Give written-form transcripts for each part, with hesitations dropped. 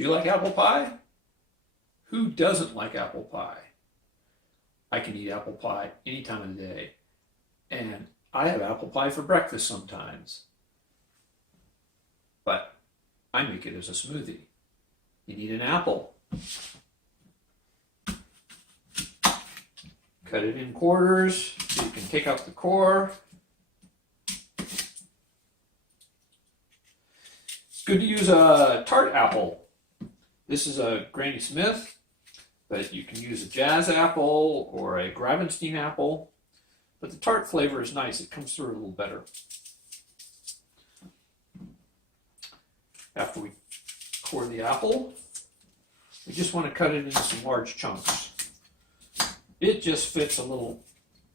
Do you like apple pie? Who doesn't like apple pie? I can eat apple pie any time of the day. And I have apple pie for breakfast sometimes. But I make it as a smoothie. You need an apple. Cut it in quarters so you can take out the core. It's good to use a Tart Apple. This is a Granny Smith, but you can use a Jazz Apple or a Gravenstein Apple. But the tart flavor is nice. It comes through a little better. After we core the apple, we just want to cut it into some large chunks. It just fits a little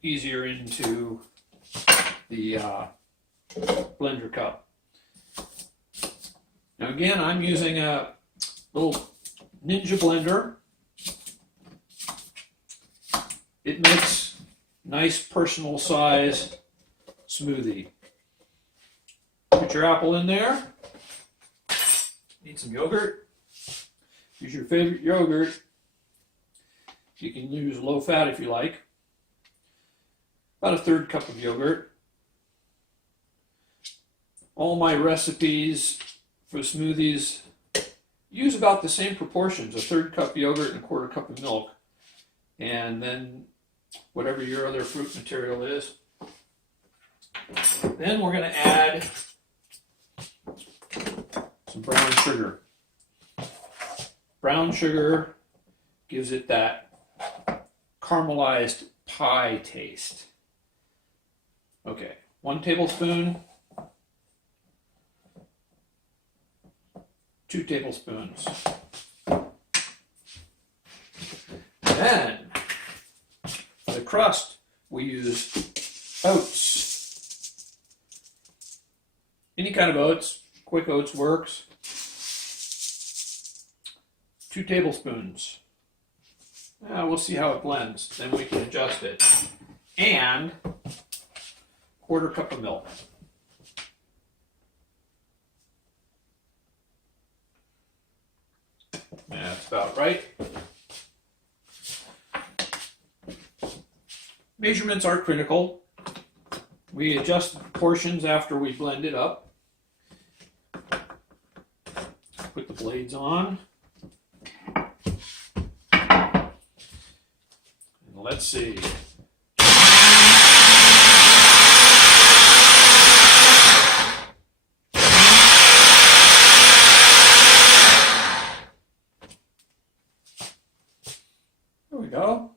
easier into the blender cup. Now again, I'm using a little Ninja blender. It makes nice personal size smoothie. Put your apple in there. Need some yogurt. Use your favorite yogurt. You can use low fat if you like. About a 1/3 cup of yogurt. All my recipes for smoothies use about the same proportions, a 1/3 cup yogurt and a 1/4 cup of milk. And then whatever your other fruit material is. Then we're going to add some brown sugar. Brown sugar gives it that caramelized pie taste. Okay, 1 tablespoon, 2 tablespoons. Then, for the crust, we use oats. Any kind of oats, Quick Oats works. 2 tablespoons. We'll see how it blends, then we can adjust it. And 1/4 cup of milk. That's about right. Measurements aren't critical. We adjust the proportions after we blend it up. Put the blades on. And let's see. There we go.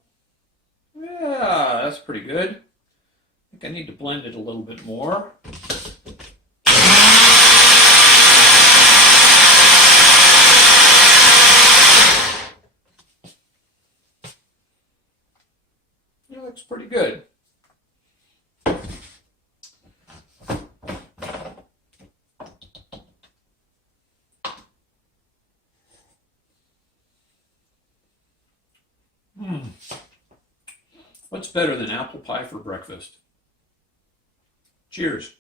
Yeah, that's pretty good. I think I need to blend it a little bit more. It looks pretty good. What's better than apple pie for breakfast? Cheers.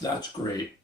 That's great.